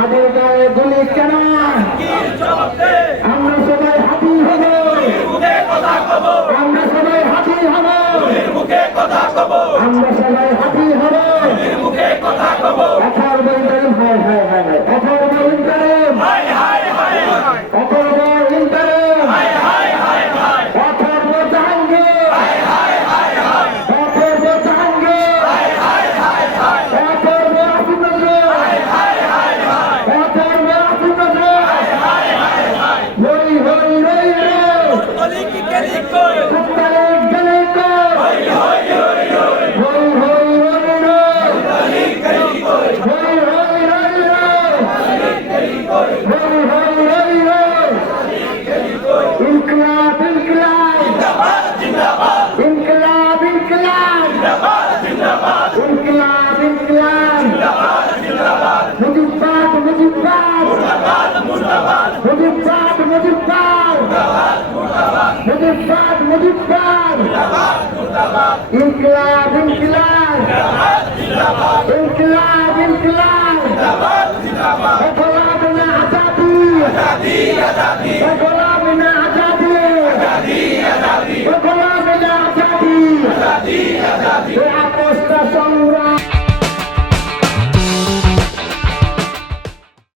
হাতের গায়ে গুলি কেন? আমরা সবাই হাতি হব, আমরা সবাই হাতি হব, আমরা সবাই হাতি হব। অথর্ব ইন্টারিম, হায় হায় হায় হায়, অথর্ব ইন্টারিম, অথর্ব ইন্টারিম, অথর্ব জাহাঙ্গীর, অথর্ব জাহাঙ্গীর, অথর্ব আসিফ নজরুল, অথর্ব আসিফ নজরুল। হই হই রই রে, কুত্তারে গেলে কো, হই হই রই রে, হই হই রই রে, হই হই রই রে। ইনকলাব ইনকলাব, ইনকলাব ইনকলাব, ইনকলাব ইনকলাব, মুজিবাদ মুজিবাদ, মুজিবাদ মুজিবাদ, মুজিবাদ মুজিবাদ, ইনকলাব ইনকলাব, ইনকলাব ইনকলাব।